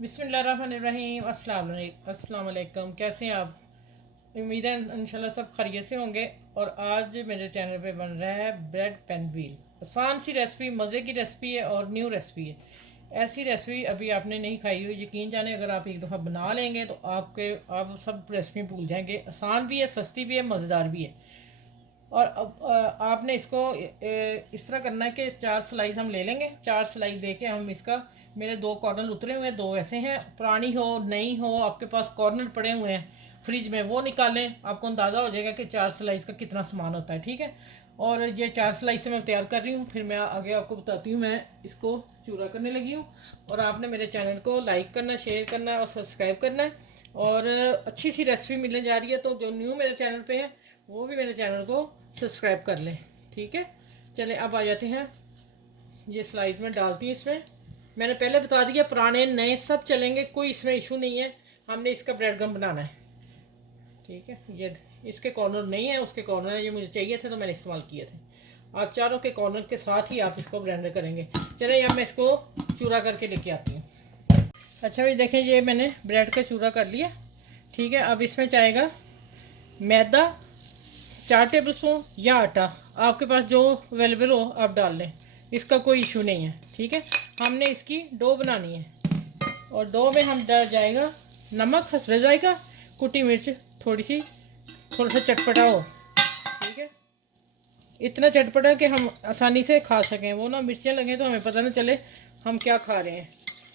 बिस्मिल्लाहिर्रहमानिर्रहीम। अस्सलाम वालेकुम। कैसे हैं आप? उम्मीद है इंशाल्लाह सब खैरियत से होंगे। और आज मेरे चैनल पे बन रहा है ब्रेड पैन व्हील। आसान सी रेसिपी, मज़े की रेसिपी है और न्यू रेसिपी है। ऐसी रेसिपी अभी आपने नहीं खाई हुई, यकीन जाने अगर आप एक दफ़ा बना लेंगे तो आप सब रेसिपी भूल जाएंगे। आसान भी है, सस्ती भी है, मज़ेदार भी है। और अब आपने इसको इस तरह करना है कि 4 स्लाइस हम ले लेंगे। 4 स्लाइस दे के हम इसका, मेरे 2 कॉर्नर उतरे हुए हैं, 2 ऐसे हैं। पुरानी हो नई हो, आपके पास कॉर्नर पड़े हुए हैं फ्रिज में, वो निकालें। आपको अंदाज़ा हो जाएगा कि 4 स्लाइस का कितना सामान होता है। ठीक है। और ये 4 स्लाइस से मैं तैयार कर रही हूँ, फिर मैं आगे आपको बताती हूँ। मैं इसको चूरा करने लगी हूँ। और आपने मेरे चैनल को लाइक करना, शेयर करना और सब्सक्राइब करना है। और अच्छी सी रेसिपी मिलने जा रही है, तो जो न्यू मेरे चैनल पे है वो भी मेरे चैनल को सब्सक्राइब कर लें। ठीक है। चलें अब आ जाते हैं, ये स्लाइस में डालती हूँ। इसमें मैंने पहले बता दिया, पुराने नए सब चलेंगे, कोई इसमें इशू नहीं है। हमने इसका ब्रेड गम बनाना है। ठीक है। ये इसके कॉर्नर नहीं है, उसके कॉर्नर है। ये मुझे चाहिए थे तो मैंने इस्तेमाल किए थे। आप चारों के कॉर्नर के साथ ही आप इसको ब्लेंडर करेंगे। चले अब मैं इसको चूरा करके लेके आती हूँ। अच्छा भाई देखें, ये मैंने ब्रेड का चूरा कर लिया। ठीक है। अब इसमें चाहेगा मैदा 4 टेबल स्पून या आटा, आपके पास जो अवेलेबल हो आप डाल लें, इसका कोई इशू नहीं है। ठीक है। हमने इसकी डो बनानी है। और डो में हम डाल जाएगा नमक हस्बे जाएगा, कुटी मिर्च थोड़ी सी, थोड़ा सा चटपटा हो। ठीक है। इतना चटपटा कि हम आसानी से खा सकें, वो ना मिर्चें लगें तो हमें पता ना चले हम क्या खा रहे हैं।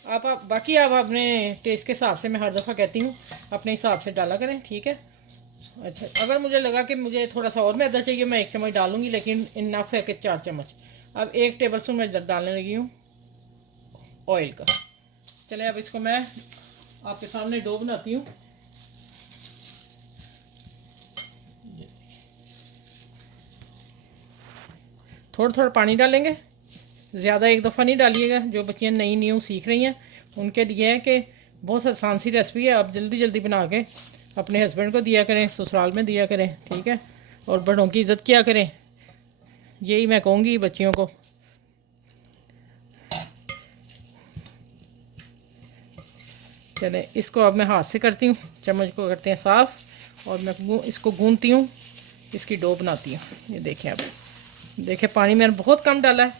आप बाकी आप अपने टेस्ट के हिसाब से, मैं हर दफ़ा कहती हूँ, अपने हिसाब से डाला करें। ठीक है। अच्छा, अगर मुझे लगा कि मुझे थोड़ा सा और मैदा चाहिए, मैं 1 चम्मच डालूंगी, लेकिन इनफ है कि 4 चम्मच। अब 1 टेबल स्पून मैं डालने लगी हूँ ऑयल का। चले अब इसको मैं आपके सामने डो बनाती हूँ। थोड़ा थोड़ा पानी डालेंगे, ज़्यादा एक दफ़ा नहीं डालिएगा। जो बच्चियाँ नई न्यू सीख रही हैं उनके लिए है कि बहुत आसान सी रेसिपी है, आप जल्दी जल्दी बना के अपने हस्बैंड को दिया करें, ससुराल में दिया करें। ठीक है। और बड़ों की इज़्ज़त किया करें, यही मैं कहूँगी बच्चियों को। चले इसको अब मैं हाथ से करती हूँ, चम्मच को करते हैं साफ़, और मैं इसको गूंथती हूँ, इसकी डो बनाती हूँ। ये देखें, अब देखें पानी मैंने बहुत कम डाला है,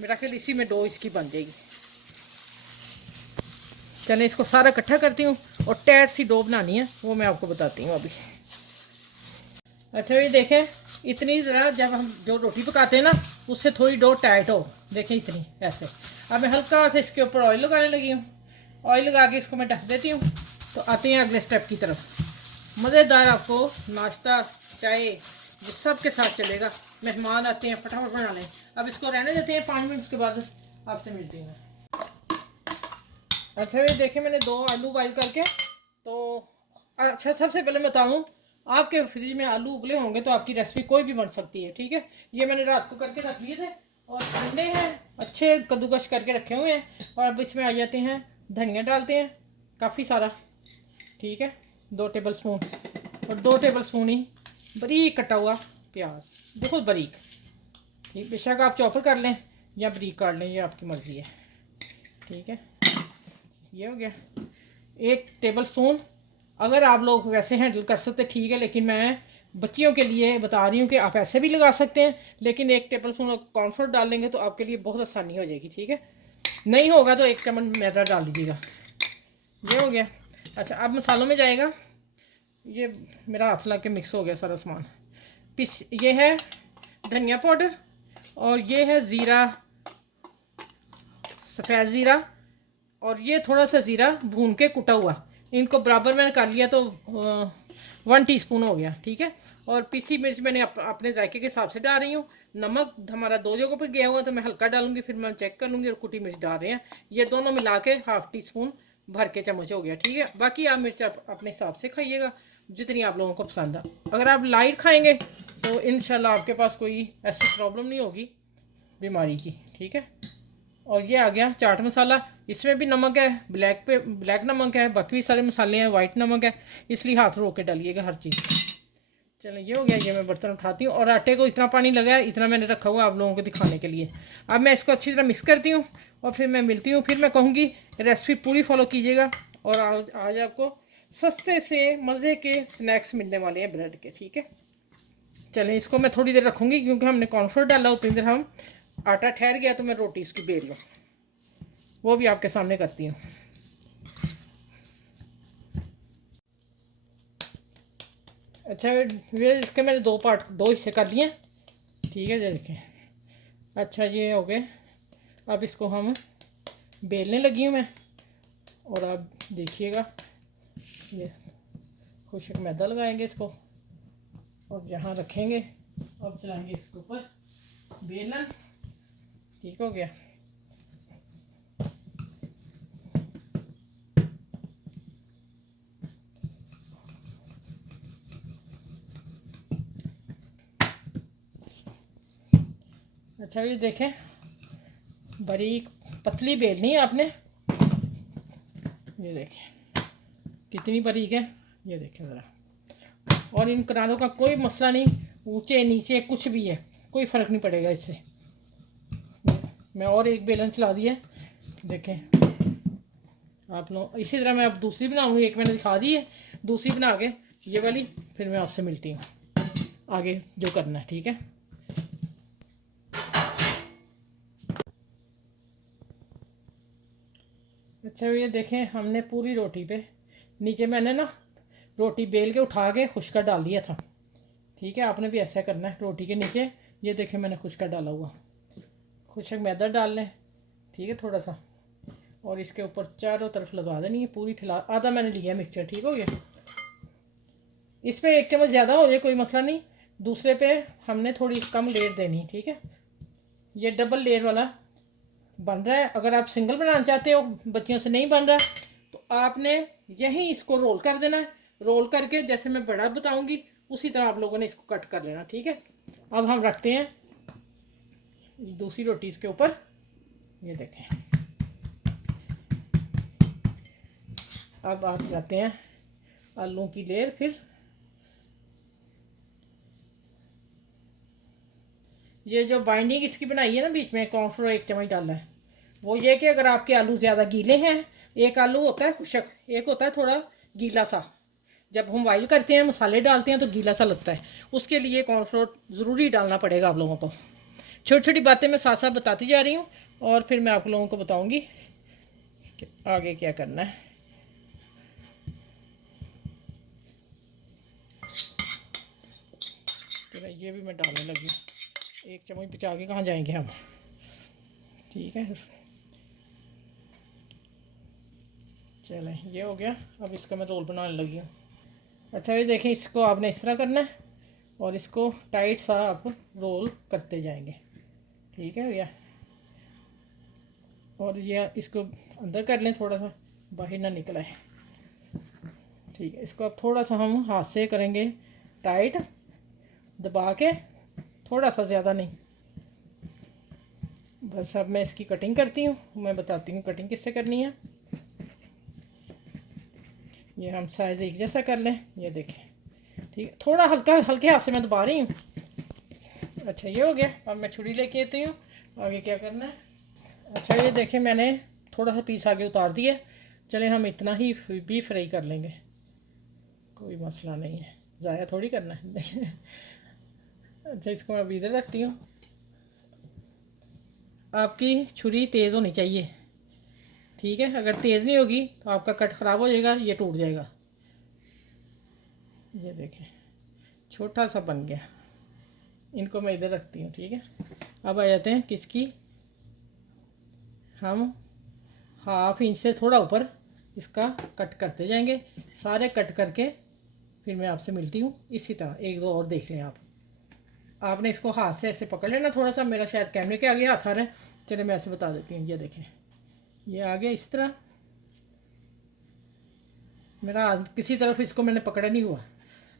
मेरा ख्याल इसी में डो इसकी बन जाएगी। चलें इसको सारा इकट्ठा करती हूँ, और टाइट सी डो बनानी है, वो मैं आपको बताती हूँ अभी। अच्छा ये देखें, इतनी ज़रा जब हम जो रोटी पकाते हैं ना, उससे थोड़ी डो टाइट हो, देखें इतनी ऐसे। अब मैं हल्का से इसके ऊपर ऑयल लगाने लगी हूँ। ऑयल लगा के इसको मैं ढक देती हूँ। तो आते हैं अगले स्टेप की तरफ। मज़ेदार आपको नाश्ता, चाय, ये सब के साथ चलेगा। मेहमान आते हैं, फटाफट बना लें। अब इसको रहने देते हैं 5 मिनट के बाद आपसे मिलती हूँ। अच्छा ये देखें, मैंने 2 आलू बॉइल करके, तो अच्छा सबसे पहले बताऊँ, आपके फ्रिज में आलू उबले होंगे तो आपकी रेसिपी कोई भी बन सकती है। ठीक है। ये मैंने रात को करके रख लिए थे और ठंडे हैं, अच्छे कद्दूकश करके रखे हुए हैं। और अब इसमें आ जाते हैं, धनिया डालते हैं काफ़ी सारा। ठीक है। 2 टेबल स्पून, और 2 टेबल स्पून ही बारीक कटा हुआ प्याज, बिल्कुल बारीक। ठीक, बेशक आप चॉपर कर लें या बारीक काट लें, ये आपकी मर्ज़ी है। ठीक है। ये हो गया 1 टेबल स्पून। अगर आप लोग वैसे हैंडल कर सकते ठीक है, लेकिन मैं बच्चियों के लिए बता रही हूँ कि आप ऐसे भी लगा सकते हैं, लेकिन 1 टेबल स्पून कॉर्नफ्लोर डाल लेंगे तो आपके लिए बहुत आसानी हो जाएगी। ठीक है। नहीं होगा तो 1 चम्मच मैदा डाल दीजिएगा। ये हो गया। अच्छा अब मसालों में जाएगा, ये मेरा हाथ लगा के मिक्स हो गया सारा सामान। ये है धनिया पाउडर, और ये है ज़ीरा, सफ़ेद ज़ीरा, और ये थोड़ा सा ज़ीरा भून के कुटा हुआ, इनको बराबर मैंने कर लिया तो 1 टीस्पून हो गया। ठीक है। और पीसी मिर्च मैंने अपने जायके के हिसाब से डाल रही हूँ। नमक हमारा 2 जगहों पर गया हुआ तो मैं हल्का डालूंगी, फिर मैं चेक कर लूँगी। और कुटी मिर्च डाल रहे हैं, ये दोनों मिला के 1/2 टीस्पून भर के चम्मच हो गया। ठीक है। बाकी आप मिर्च अपने हिसाब से खाइएगा, जितनी आप लोगों को पसंद है। अगर आप लाइट खाएँगे तो इंशाल्लाह आपके पास कोई ऐसी प्रॉब्लम नहीं होगी बीमारी की। ठीक है। और ये आ गया चाट मसाला, इसमें भी नमक है, ब्लैक नमक है, बाकी भी सारे मसाले हैं, वाइट नमक है, इसलिए हाथ रोक के डालिएगा हर चीज़। चलो ये हो गया। ये मैं बर्तन उठाती हूँ और आटे को इतना पानी लगा है, इतना मैंने रखा हुआ आप लोगों को दिखाने के लिए। अब मैं इसको अच्छी तरह मिक्स करती हूँ और फिर मैं मिलती हूँ। फिर मैं कहूँगी रेसिपी पूरी फॉलो कीजिएगा और आज आपको सस्ते से मज़े के स्नैक्स मिलने वाले हैं ब्रेड के। ठीक है, चलें इसको मैं थोड़ी देर रखूँगी क्योंकि हमने कॉर्नफ्लोर डाला, उतनी देर हम आटा ठहर गया तो मैं रोटी इसकी बेल लूँ, वो भी आपके सामने करती हूँ। अच्छा ये इसके मैंने दो हिस्से कर लिए। ठीक है, ये देखें। अच्छा ये हो गए। अब इसको हम बेलने लगी हूँ मैं, और आप देखिएगा ये खुशक मैदा लगाएंगे इसको और जहाँ रखेंगे अब चलाएंगे इसके ऊपर बेलन। ठीक हो गया। अच्छा ये देखें, बारीक पतली बेलनी है आपने। ये देखें कितनी बारीक है, ये देखें ज़रा। और इन किनारों का कोई मसला नहीं, ऊंचे नीचे कुछ भी है, कोई फ़र्क नहीं पड़ेगा इससे। मैं और एक बेलन चला दिया, देखें आप लोग। इसी तरह मैं अब दूसरी बनाऊँगी। एक मैंने दिखा दी है, दूसरी बना के ये वाली फिर मैं आपसे मिलती हूँ आगे जो करना है। ठीक है, अच्छा ये देखें हमने पूरी रोटी पे नीचे मैंने ना रोटी बेल के उठा के खुशका डाल दिया था। ठीक है, आपने भी ऐसा करना है। रोटी के नीचे ये देखें मैंने खुशका डाला हुआ, खुशक मैदा डाल लें। ठीक है, थोड़ा सा, और इसके ऊपर चारों तरफ लगा देनी है पूरी खिला। आधा मैंने लिया मिक्सचर। ठीक हो गया। इस पे 1 चम्मच ज़्यादा हो जाए कोई मसला नहीं, दूसरे पे हमने थोड़ी कम लेयर देनी। ठीक है, ये डबल लेयर वाला बन रहा है। अगर आप सिंगल बनाना चाहते हो, बच्चियों से नहीं बन रहा, तो आपने यहीं इसको रोल कर देना है। रोल करके जैसे मैं बड़ा बताऊंगी उसी तरह आप लोगों ने इसको कट कर लेना। ठीक है, अब हम रखते हैं दूसरी रोटी इसके ऊपर। ये देखें, अब आप जाते हैं आलू की लेयर। फिर ये जो बाइंडिंग इसकी बनाई है ना, बीच में कॉर्नफ्लोर 1 चम्मच डाला है, वो ये कि अगर आपके आलू ज़्यादा गीले हैं, एक आलू होता है खुशक, एक होता है थोड़ा गीला सा। जब हम बॉइल करते हैं मसाले डालते हैं तो गीला सा लगता है, उसके लिए कॉर्नफ्लोर ज़रूरी डालना पड़ेगा आप लोगों को। छोटी छोटी बातें मैं साथ साथ बताती जा रही हूँ और फिर मैं आप लोगों को बताऊँगी कि आगे क्या करना है। तो ये भी मैं डालने लगी हूँ। 1 चम्मच बचा के कहाँ जाएंगे हम। ठीक है, चलें ये हो गया। अब इसका मैं रोल बनाने लगी हूँ। अच्छा ये देखें, इसको आपने इस तरह करना है और इसको टाइट सा आप रोल करते जाएंगे। ठीक है भैया, और ये इसको अंदर कर लें, थोड़ा सा बाहर ना निकल आए। ठीक है, इसको अब थोड़ा सा हम हाथ से करेंगे टाइट, दबा के, थोड़ा सा, ज़्यादा नहीं। बस अब मैं इसकी कटिंग करती हूँ, मैं बताती हूँ कटिंग किससे करनी है। ये हम साइज़ एक जैसा कर लें। ये देखें, ठीक है, थोड़ा हल्का हल्के हाथ से मैं दबा रही हूँ। अच्छा ये हो गया। अब मैं छुरी लेके आती हूँ, आगे क्या करना है। अच्छा ये देखें, मैंने थोड़ा सा पीस आगे उतार दिया। चले हम इतना ही भी फ्राई कर लेंगे, कोई मसला नहीं है, ज़ाया थोड़ी करना है। अच्छा इसको मैं अभी इधर रखती हूँ। आपकी छुरी तेज़ होनी चाहिए। ठीक है, अगर तेज़ नहीं होगी तो आपका कट ख़राब हो जाएगा, ये टूट जाएगा। ये देखें छोटा सा बन गया। इनको मैं इधर रखती हूँ। ठीक है, अब आ जाते हैं किसकी, हम 1/2 इंच से थोड़ा ऊपर इसका कट करते जाएंगे। सारे कट करके फिर मैं आपसे मिलती हूँ। इसी तरह 1-2 और देख लें आप। आपने इसको हाथ से ऐसे पकड़ लेना थोड़ा सा। मेरा शायद कैमरे के आगे हाथ आ रहा है, चलिए मैं ऐसे बता देती हूँ। ये देखें, ये आ गया इस तरह। मेरा किसी तरफ इसको मैंने पकड़ा नहीं हुआ।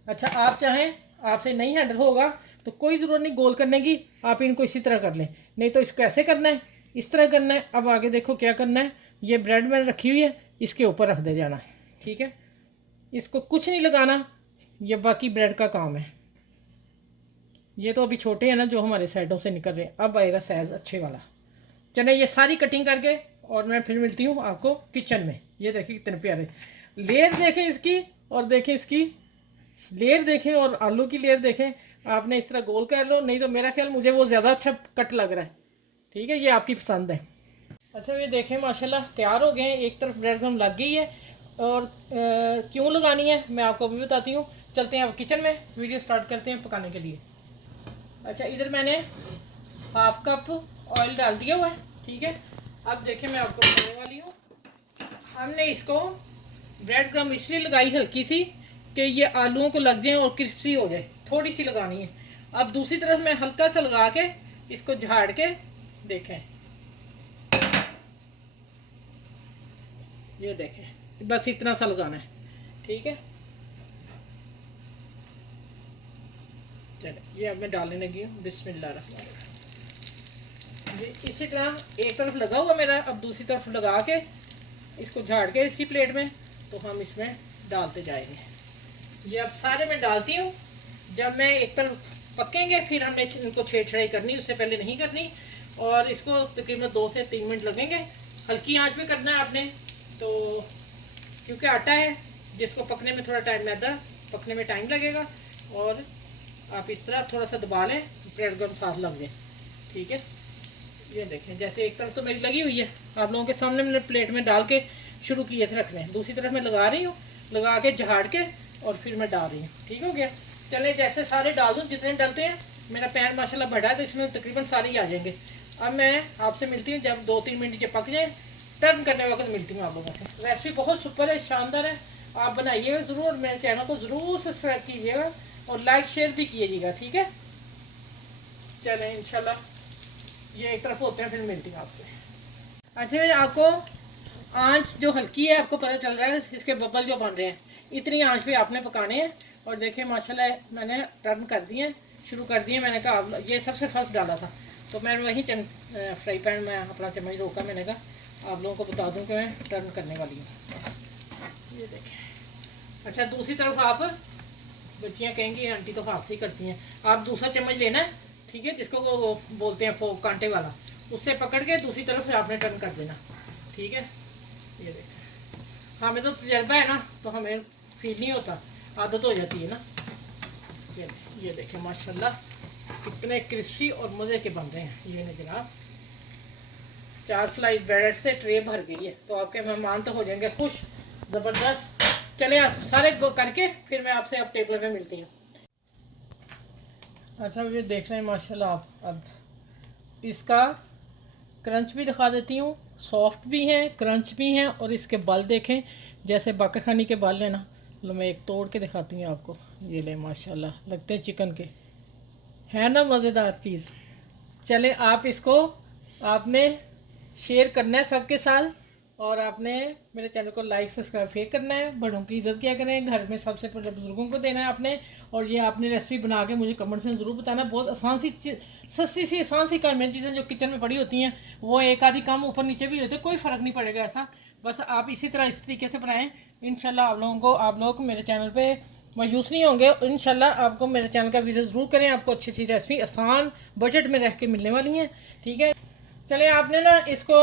अच्छा आप चाहें, आपसे नहीं हैंडल होगा तो कोई ज़रूरत नहीं गोल करने की, आप इनको इसी तरह कर लें। नहीं तो इसको ऐसे करना है, इस तरह करना है। अब आगे देखो क्या करना है। ये ब्रेड मैंने रखी हुई है, इसके ऊपर रख दे जाना है। ठीक है, इसको कुछ नहीं लगाना, ये बाकी ब्रेड का काम है। ये तो अभी छोटे हैं ना जो हमारे साइडों से निकल रहे हैं, अब आएगा साइज़ अच्छे वाला। चले ये सारी कटिंग करके और मैं फिर मिलती हूँ आपको किचन में। ये देखिए कितने प्यारे लेयर देखें इसकी, और देखें इसकी लेयर देखें, और आलू की लेयर देखें। आपने इस तरह गोल कर लो, नहीं तो मेरा ख्याल मुझे वो ज़्यादा अच्छा कट लग रहा है। ठीक है, ये आपकी पसंद है। अच्छा ये देखें माशाल्लाह तैयार हो गए हैं। एक तरफ ब्रेड क्रम्ब लग गई है, और क्यों लगानी है मैं आपको अभी बताती हूँ। चलते हैं अब किचन में, वीडियो स्टार्ट करते हैं पकाने के लिए। अच्छा इधर मैंने हाफ कप ऑयल डाल दिया हुआ है। ठीक है, अब देखें मैं आपको बताने वाली हूँ। हमने इसको ब्रेड क्रम्ब इसलिए लगाई हल्की सी कि ये आलूओं को लग जाए और क्रिस्पी हो जाए, थोड़ी सी लगानी है। अब दूसरी तरफ मैं हल्का सा लगा के इसको झाड़ के देखें, ये देखें बस इतना सा लगाना है। ठीक है, चले ये अब मैं डालने लगी हूँ। बिस्मिल्लाह रहमान रहीम। ये इसी तरह एक तरफ लगा हुआ मेरा, अब दूसरी तरफ लगा के इसको झाड़ के इसी प्लेट में तो हम इसमें डालते जाएंगे। ये अब सारे मैं डालती हूँ। जब मैं एक तरफ पकेंगे फिर हमने इनको छेड़छाड़ी करनी, उससे पहले नहीं करनी। और इसको तकरीबन 2 से 3 मिनट लगेंगे। हल्की आंच पे करना है आपने, तो क्योंकि आटा है जिसको पकने में थोड़ा टाइम, मैदा पकने में टाइम लगेगा। और आप इस तरह थोड़ा सा दबा लें, ब्रेड क्रम्ब साथ लग जाए। ठीक है, ये देखें जैसे एक तरफ तो मेरी लगी हुई है, आप लोगों के सामने मैंने प्लेट में डाल के शुरू किए थे रखने। दूसरी तरफ मैं लगा रही हूँ, लगा के झाड़ के और फिर मैं डाल रही हूँ। ठीक हो गया, चले जैसे सारे डाल दूँ जितने डलते हैं। मेरा पैन माशाल्लाह बड़ा है तो इसमें तकरीबन सारे ही आ जाएंगे। अब मैं आपसे मिलती हूँ जब 2-3 मिनट ये पक जाए, टर्न करने वक्त मिलती हूँ आप लोगों से। रेसिपी बहुत सुपर है, शानदार है, आप बनाइएगा ज़रूर और मेरे चैनल को ज़रूर सब्सक्राइब कीजिएगा और लाइक शेयर भी कीजिएगा। ठीक है, चलें इंशाल्लाह ये एक तरफ होते हैं, फिर मिलती हूँ आपसे। अच्छा आपको आंच जो हल्की है, आपको पता चल रहा है इसके बबल जो बन रहे हैं, इतनी आंच पे आपने पकाने हैं। और देखिए माशाल्लाह मैंने टर्न कर दिए, शुरू कर दिए। मैंने कहा ये सबसे फर्स्ट डाला था तो मैंने वही फ्राई पैन में अपना चम्मच रोका। मैंने कहा आप लोगों को बता दूं कि मैं टर्न करने वाली हूँ। ये देखें। अच्छा दूसरी तरफ आप, बच्चियाँ कहेंगी आंटी तो हाथ से ही करती हैं, आप दूसरा चम्मच लेना है। ठीक है, जिसको वो बोलते हैं फोक कांटे वाला, उससे पकड़ के दूसरी तरफ आपने टर्न कर देना। ठीक है, ये देखें हमें तो तजर्बा है ना, तो हमें फील नहीं होता, आदत हो जाती है ना। ये देखें माशाल्लाह कितने क्रिस्पी और मज़े के बन रहे हैं। ये ना जनाब 4 स्लाइस ब्रेड से ट्रे भर गई है, तो आपके मेहमान तो हो जाएंगे खुश, ज़बरदस्त। चले आप सारे करके फिर मैं आपसे अब टेबल में मिलती हूँ। अच्छा ये देख रहे हैं माशाल्लाह आप, अब इसका क्रंच भी दिखा देती हूँ। सॉफ्ट भी हैं, क्रंच भी हैं, और इसके बाल देखें जैसे बाकाखानी के बाल हैं ना। लो मैं एक तोड़ के दिखाती हूँ आपको। ये ले माशाल्लाह लगते हैं चिकन के, है ना मज़ेदार चीज़। चले आप इसको आपने शेयर करना है सबके साथ, और आपने मेरे चैनल को लाइक सब्सक्राइब फिर करना है। बड़ों की इज़्ज़त किया करें, घर में सबसे पहले बुज़ुर्गों को देना है आपने। और ये आपने रेसिपी बना के मुझे कमेंट्स में ज़रूर बताना। बहुत आसान सी सस्ती सी आसान सी काम है, चीज़ें जो किचन में पड़ी होती हैं वो एक आधी काम ऊपर नीचे भी होते हैं, कोई फ़र्क नहीं पड़ेगा ऐसा। बस आप इसी तरह इस तरीके से बनाएं, इंशाल्लाह आप लोग मेरे चैनल पर मायूस नहीं होंगे। इंशाल्लाह आपको मेरे चैनल का विजिट ज़रूर करें, आपको अच्छी अच्छी रेसिपी आसान बजट में रह के मिलने वाली हैं। ठीक है, चले आपने ना इसको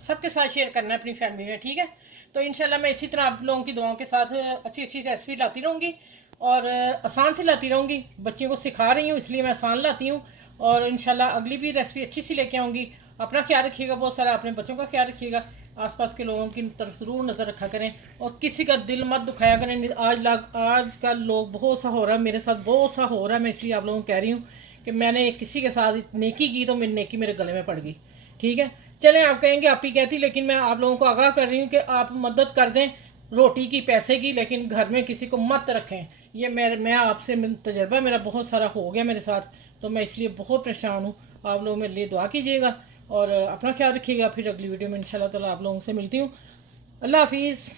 सबके साथ शेयर करना है अपनी फैमिली में। ठीक है, तो इंशाल्लाह मैं इसी तरह आप लोगों की दुआओं के साथ अच्छी अच्छी रेसिपी लाती रहूँगी और आसान से लाती रहूँगी। बच्चियों को सिखा रही हूँ इसलिए मैं आसान लाती हूँ, और इंशाल्लाह अगली भी रेसिपी अच्छी सी लेके आऊँगी। अपना ख्याल रखिएगा बहुत सारा, अपने बच्चों का ख्याल रखिएगा, आसपास के लोगों की तरफ ज़रूर नज़र रखा करें, और किसी का दिल मत दुखाया करें। आज कल लोग बहुत सा हो रहा है, मेरे साथ बहुत सा हो रहा है। मैं इसलिए आप लोगों को कह रही हूँ कि मैंने किसी के साथ नेकी की तो मेरी नेकी मेरे गले में पड़ गई। ठीक है, चलें आप कहेंगे आप ही कहती, लेकिन मैं आप लोगों को आगाह कर रही हूँ कि आप मदद कर दें रोटी की, पैसे की, लेकिन घर में किसी को मत रखें। ये मैं आपसे तजर्बा मेरा बहुत सारा हो गया मेरे साथ, तो मैं इसलिए बहुत परेशान हूँ। आप लोग मेरे लिए दुआ कीजिएगा और अपना ख्याल रखिएगा। फिर अगली वीडियो में इंशाल्लाह ताला आप लोगों से मिलती हूँ। अल्लाह हाफिज़।